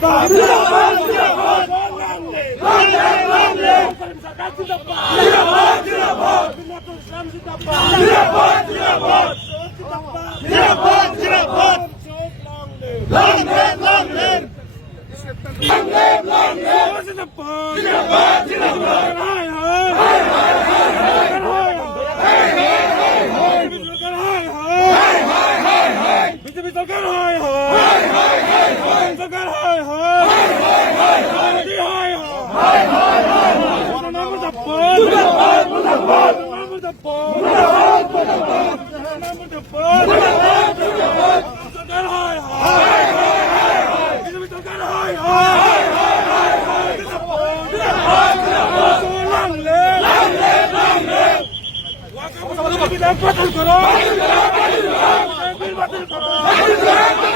জিন্দাবাদ জিন্দাবাদ জিন্দাবাদ জিন্দাবাদ জিন্দাবাদ জিন্দাবাদ জিন্দাবাদ জিন্দাবাদ জিন্দাবাদ long live long live long live long live জিন্দাবাদ জিন্দাবাদ জিন্দাবাদ হায় হায় হায় হায় হায় হায় বিজেপি সরকার হায় হায় হায় হায় হায় সরকার হায় হায় হায় হায় হায় হায় হায় হায় হায় মুর্দাবাদ মুর্দাবাদ মুর্দাবাদ মুর্দাবাদ মুর্দাবাদ মুর্দাবাদ মুর্দাবাদ সরকার হায় হায় হায় হায় হায় বিজেপি সরকার হায় হায় হায় হায় হায় জিন্দাবাদ জিন্দাবাদ long live long live long live ওয়াকাফ বাতিল করো বাতিল করো বাতিল করো